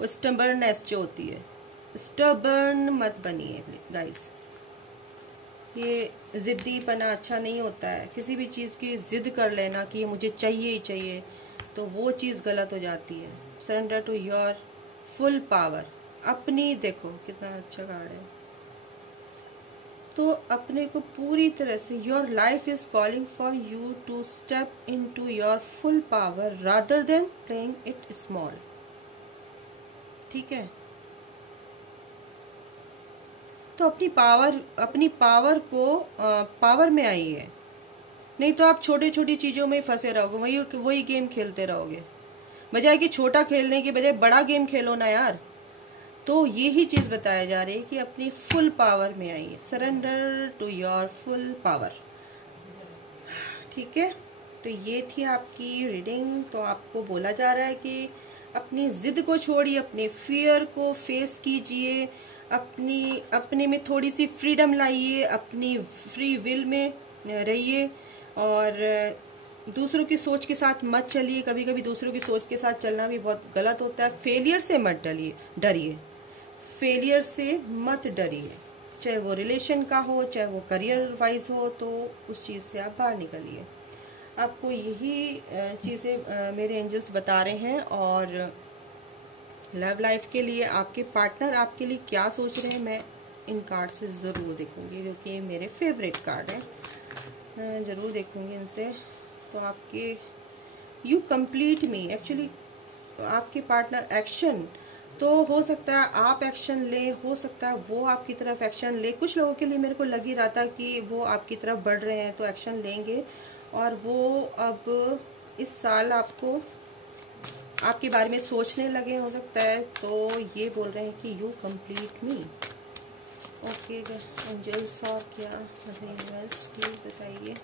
वो स्टबर्ननेस जो होती है, स्टबर्न मत बनिए गाइस। ये ज़िद्दीपना अच्छा नहीं होता है। किसी भी चीज़ की ज़िद कर लेना कि ये मुझे चाहिए ही चाहिए, तो वो चीज़ गलत हो जाती है। Surrender to your full power. अपनी, देखो कितना अच्छा कार्ड है, तो अपने को पूरी तरह से, your life is calling for you to step into your full power rather than playing it small. ठीक है, तो अपनी पावर को पावर में आइए, नहीं तो आप छोटी छोटी चीज़ों में फंसे रहोगे, वही गेम खेलते रहोगे। बजाय कि छोटा खेलने के बजाय बड़ा गेम खेलो ना यार। तो यही चीज़ बताया जा रही है कि अपनी फुल पावर में आइए, surrender to your full power. ठीक है, तो ये थी आपकी रीडिंग। तो आपको बोला जा रहा है कि अपनी ज़िद को छोड़िए, अपने फियर को फेस कीजिए, अपने में थोड़ी सी फ्रीडम लाइए, अपनी फ्री विल में रहिए, और दूसरों की सोच के साथ मत चलिए। कभी कभी दूसरों की सोच के साथ चलना भी बहुत गलत होता है। फेलियर से मत डरिए, फेलियर से मत डरिए, चाहे वो रिलेशन का हो, चाहे वो करियर वाइज हो, तो उस चीज़ से आप बाहर निकलिए। आपको यही चीज़ें मेरे एंजल्स बता रहे हैं। और लव लाइफ के लिए आपके पार्टनर आपके लिए क्या सोच रहे हैं, मैं इन कार्ड से ज़रूर देखूंगी, क्योंकि ये मेरे फेवरेट कार्ड हैं। ज़रूर देखूंगी इनसे। तो आपके यू कंप्लीट मी, एक्चुअली आपके पार्टनर एक्शन, तो हो सकता है आप एक्शन ले, हो सकता है वो आपकी तरफ एक्शन ले। कुछ लोगों के लिए मेरे को लग ही रहा था कि वो आपकी तरफ बढ़ रहे हैं, तो एक्शन लेंगे, और वो अब इस साल आपको आपके बारे में सोचने लगे, हो सकता है। तो ये बोल रहे हैं कि you complete me. Okay angels, और क्या यूनिवर्स प्लीज बताइए।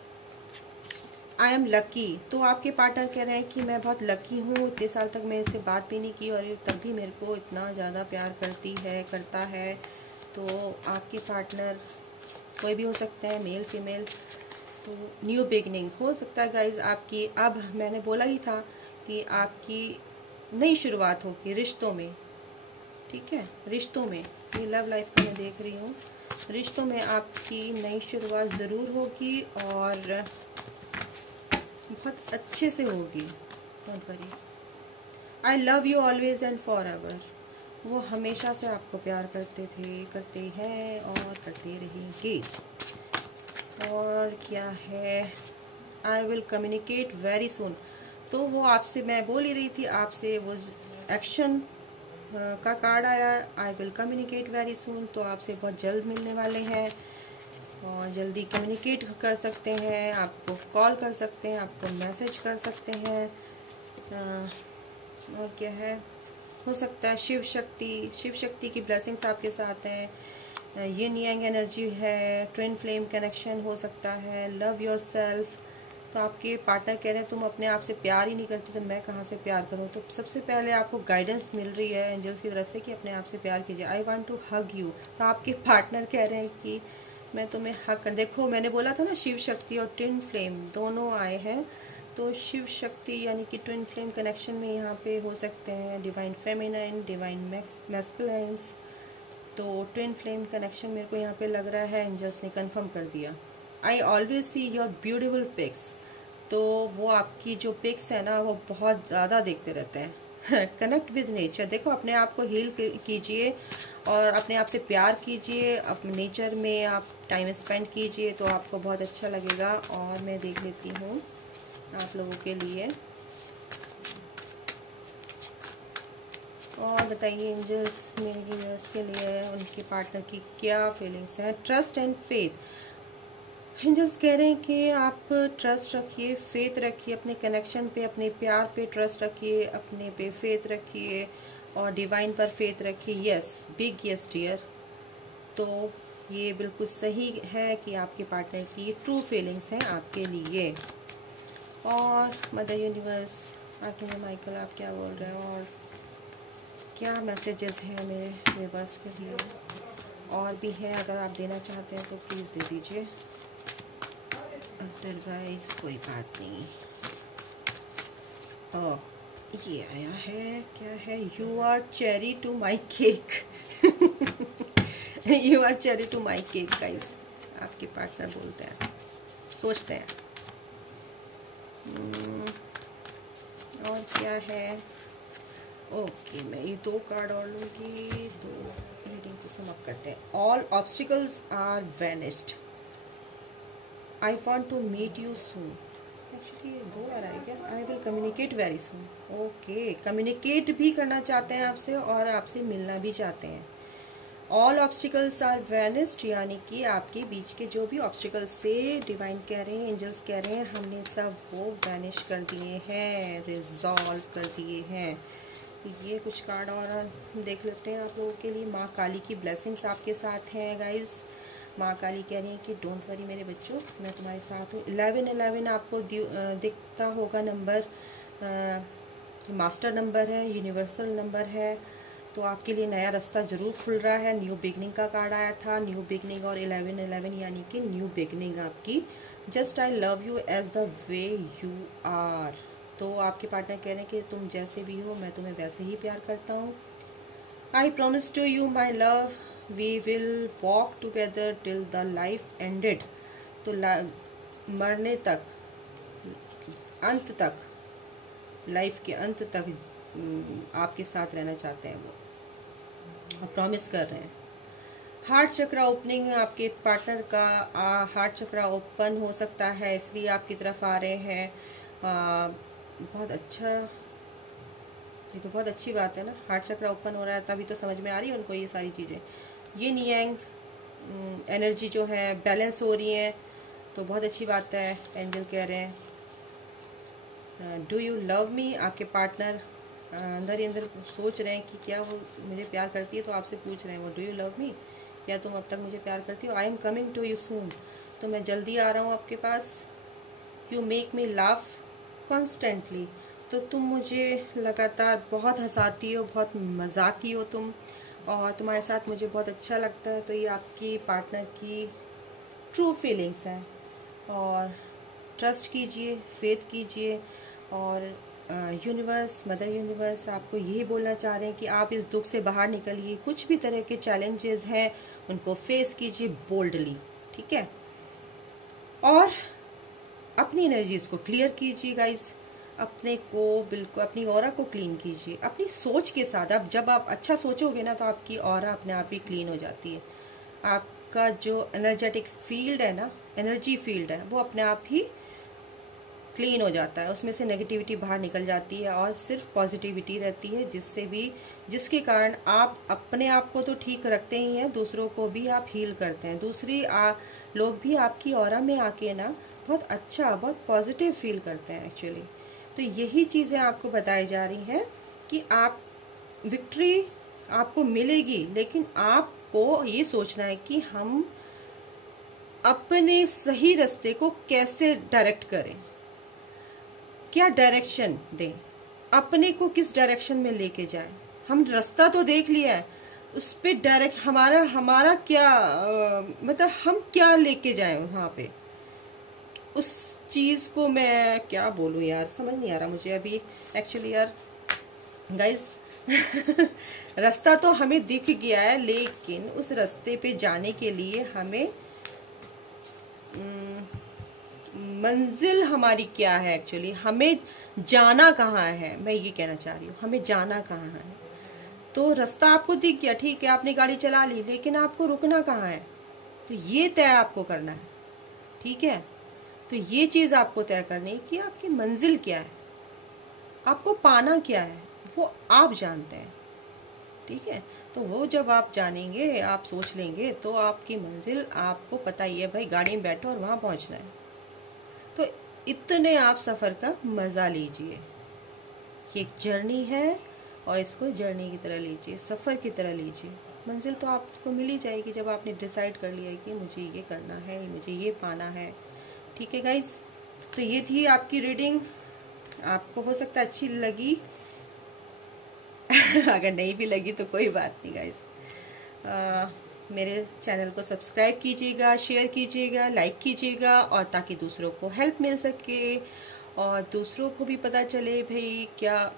आई एम लकी, तो आपके पार्टनर कह रहे हैं कि मैं बहुत लकी हूँ, इतने साल तक मैं इससे बात भी नहीं की और तब भी मेरे को इतना ज़्यादा प्यार करता है। तो आपके पार्टनर कोई भी हो सकता है, मेल फीमेल। तो न्यू बिगनिंग हो सकता है गाइज आपकी। अब मैंने बोला ही था कि आपकी नई शुरुआत होगी रिश्तों में। ठीक है, रिश्तों में, ये लव लाइफ का मैं देख रही हूँ, रिश्तों में आपकी नई शुरुआत ज़रूर होगी, और बहुत अच्छे से होगी। Don't worry. I love you always and for ever. वो हमेशा से आपको प्यार करते थे, करते हैं और करते रहेंगे। और क्या है, आई विल कम्युनिकेट वेरी सून। तो वो आपसे, मैं बोल ही रही थी आपसे, वो एक्शन का कार्ड आया, आई विल कम्युनिकेट वेरी सून। तो आपसे बहुत जल्द मिलने वाले हैं और जल्दी कम्युनिकेट कर सकते हैं, आपको कॉल कर सकते हैं, आपको मैसेज कर सकते हैं। और क्या है, हो सकता है शिव शक्ति की ब्लेसिंग्स आपके साथ हैं। यिन यांग एनर्जी है, ट्विन फ्लेम कनेक्शन हो सकता है। Love your self. तो आपके पार्टनर कह रहे हैं तुम अपने आप से प्यार ही नहीं करती, तो मैं कहाँ से प्यार करूँ। तो सबसे पहले आपको गाइडेंस मिल रही है एंजल्स की तरफ से कि अपने आप से प्यार कीजिए। I want to hug you. तो आपके पार्टनर कह रहे हैं कि मैं तुम्हें हक कर, देखो मैंने बोला था ना शिव शक्ति और ट्विन फ्लेम दोनों आए हैं। तो शिव शक्ति यानी कि ट्विन फ्लेम कनेक्शन में यहाँ पे हो सकते हैं डिवाइन फेमिनाइन, डिवाइन मैस्कुलाइन्स। तो ट्विन फ्लेम कनेक्शन मेरे को यहाँ पे लग रहा है, एंजल्स ने कंफर्म कर दिया। I always see your beautiful pics. तो वो आपकी जो पिक्स है ना, वो बहुत ज़्यादा देखते रहते हैं। कनेक्ट विद नेचर, देखो अपने आप को हील कीजिए और अपने आप से प्यार कीजिए, अपने नेचर में आप टाइम स्पेंड कीजिए, तो आपको बहुत अच्छा लगेगा। और मैं देख लेती हूँ आप लोगों के लिए, और बताइए एंजल्स मेरे यूनिवर्स के लिए उनके पार्टनर की क्या फीलिंग्स हैं। ट्रस्ट एंड फेथ, एंजल्स कह रहे हैं कि आप ट्रस्ट रखिए, फेथ रखिए अपने कनेक्शन पे, अपने प्यार पे ट्रस्ट रखिए, अपने पे फेथ रखिए और डिवाइन पर फेथ रखिए। Yes, big yes dear. तो ये बिल्कुल सही है कि आपके पार्टनर की ट्रू फीलिंग्स हैं आपके लिए। और मदर यूनिवर्स, आर्कएंजल माइकल, आप क्या बोल रहे हो और क्या मैसेजेस हैं मेरे व्यूअर्स के लिए? और भी है, अगर आप देना चाहते हैं तो प्लीज़ दे दीजिए, अदरवाइज कोई बात नहीं। ओह, ये आया है, क्या है? You are cherry to my cake. You are cherry to my cake guys, आपके पार्टनर बोलते हैं, सोचते हैं। और क्या है? ओके, मैं ये 2 कार्ड और लूँगी, तो रीडिंग को सम अप करते हैं। All obstacles are vanished, I want to meet you soon. Actually ये 2 बार आया क्या? I will communicate very soon. Okay, communicate भी करना चाहते हैं आपसे और आपसे मिलना भी चाहते हैं। ऑल ऑब्स्टिकल्स आर वैनिस्ड, यानी कि आपके बीच के जो भी ऑब्स्टिकल्स से डिवाइन कह रहे हैं, एंजल्स कह रहे हैं, हमने सब वो वैनिश कर दिए हैं, रिजॉल्व कर दिए हैं। ये कुछ कार्ड और देख लेते हैं आप लोगों के लिए। माँ काली की ब्लेसिंग्स आपके साथ हैं गाइज। माँ काली कह रही हैं कि डोंट वरी मेरे बच्चों, मैं तुम्हारे साथ हूँ। 1111 आपको दिखता होगा नंबर, मास्टर नंबर है, यूनिवर्सल नंबर है, तो आपके लिए नया रास्ता ज़रूर खुल रहा है। न्यू बिगनिंग का कार्ड आया था, न्यू बिगनिंग और 1111 यानी कि न्यू बिगनिंग आपकी। Just I love you as the way you are, तो आपके पार्टनर कह रहे हैं कि तुम जैसे भी हो मैं तुम्हें वैसे ही प्यार करता हूँ। I promise to you my love, we will walk together till the life ended, तो मरने तक, अंत तक, लाइफ के अंत तक आपके साथ रहना चाहते हैं वो, प्रॉमिस कर रहे हैं। हार्ट चक्रा ओपनिंग, आपके पार्टनर का हार्ट चक्रा ओपन हो सकता है, इसलिए आपकी तरफ आ रहे हैं। बहुत अच्छा, ये तो बहुत अच्छी बात है ना, हार्ट चक्रा ओपन हो रहा है, तभी तो समझ में आ रही है उनको ये सारी चीज़ें। ये नियांग एनर्जी जो है बैलेंस हो रही है, तो बहुत अच्छी बात है। एंजल कह रहे हैं डू यू लव मी, आपके पार्टनर अंदर ही अंदर सोच रहे हैं कि क्या वो मुझे प्यार करती है, तो आपसे पूछ रहे हैं वो डू यू लव मी, क्या तुम अब तक मुझे प्यार करती हो? I am coming to you soon, तो मैं जल्दी आ रहा हूँ आपके पास। You make me laugh constantly, तो तुम मुझे लगातार बहुत हंसाती हो, बहुत मजाकी हो तुम, और तुम्हारे साथ मुझे बहुत अच्छा लगता है। तो ये आपकी पार्टनर की ट्रू फीलिंग्स हैं, और ट्रस्ट कीजिए, फेथ कीजिए, और यूनिवर्स, मदर यूनिवर्स आपको यही बोलना चाह रहे हैं कि आप इस दुख से बाहर निकलिए। कुछ भी तरह के चैलेंजेस हैं उनको फेस कीजिए बोल्डली, ठीक है? और अपनी एनर्जीज को क्लियर कीजिए गाइस, अपने को बिल्कुल, अपनी ऑरा को क्लीन कीजिए अपनी सोच के साथ। अब जब आप अच्छा सोचोगे ना, तो आपकी ऑरा अपने आप ही क्लीन हो जाती है। आपका जो एनर्जेटिक फील्ड है ना, एनर्जी फील्ड है, वो अपने आप ही क्लीन हो जाता है, उसमें से नेगेटिविटी बाहर निकल जाती है और सिर्फ पॉजिटिविटी रहती है, जिसके कारण आप अपने आप को तो ठीक रखते ही हैं, दूसरों को भी आप हील करते हैं। दूसरी लोग भी आपकी ऑरा में आके ना बहुत अच्छा, बहुत पॉजिटिव फील करते हैं एक्चुअली। तो यही चीज़ें आपको बताई जा रही हैं कि आप विक्ट्री आपको मिलेगी, लेकिन आपको ये सोचना है कि हम अपने सही रास्ते को कैसे डायरेक्ट करें, क्या डायरेक्शन दें, अपने को किस डायरेक्शन में लेके जाएं। हम रास्ता तो देख लिया है, उस पे डायरेक्ट हमारा क्या मतलब हम क्या लेके जाएं वहाँ पे, उस चीज़ को मैं क्या बोलूँ यार, समझ नहीं आ रहा मुझे अभी एक्चुअली यार गाइस। रास्ता तो हमें दिख गया है, लेकिन उस रास्ते पे जाने के लिए हमें मंजिल हमारी क्या है एक्चुअली, हमें जाना कहाँ है, मैं ये कहना चाह रही हूँ, हमें जाना कहाँ है। तो रास्ता आपको दिख गया, ठीक है, आपने गाड़ी चला ली, लेकिन आपको रुकना कहाँ है, तो ये तय आपको करना है, ठीक है? तो ये चीज़ आपको तय करनी है कि आपकी मंजिल क्या है, आपको पाना क्या है, वो आप जानते हैं, ठीक है? तो वो जब आप जानेंगे, आप सोच लेंगे, तो आपकी मंजिल आपको पता ही है भाई, गाड़ी में बैठो और वहाँ पहुँचना है। तो इतने आप सफ़र का मज़ा लीजिए, ये एक जर्नी है और इसको जर्नी की तरह लीजिए, सफ़र की तरह लीजिए, मंजिल तो आपको मिल ही जाएगी जब आपने डिसाइड कर लिया है कि मुझे ये करना है, मुझे ये पाना है। ठीक है गाइस, तो ये थी आपकी रीडिंग। आपको हो सकता है अच्छी लगी अगर नहीं भी लगी तो कोई बात नहीं गाइस। मेरे चैनल को सब्सक्राइब कीजिएगा, शेयर कीजिएगा, लाइक कीजिएगा, और ताकि दूसरों को हेल्प मिल सके और दूसरों को भी पता चले भाई क्या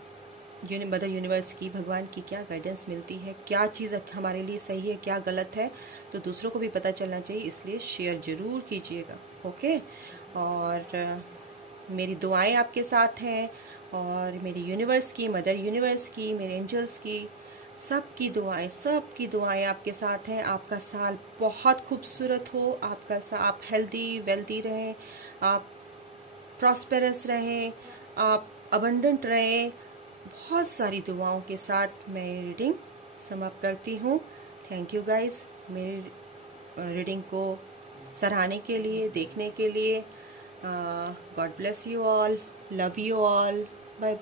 मदर यूनिवर्स की, भगवान की क्या गाइडेंस मिलती है, क्या चीज़ हमारे लिए सही है, क्या गलत है, तो दूसरों को भी पता चलना चाहिए। इसलिए शेयर ज़रूर कीजिएगा। ओके, और मेरी दुआएं आपके साथ हैं, और मेरी यूनिवर्स की, मदर यूनिवर्स की, मेरे एंजल्स की, सबकी दुआएं आपके साथ हैं। आपका साल बहुत खूबसूरत हो, आप हेल्दी वेल्दी रहें, आप प्रॉस्पेरस रहें, आप अबंडेंट रहें। बहुत सारी दुआओं के साथ मैं रीडिंग समाप्त करती हूँ। थैंक यू गाइस, मेरी रीडिंग को सराहने के लिए, देखने के लिए। God bless you all, love you all, bye bye.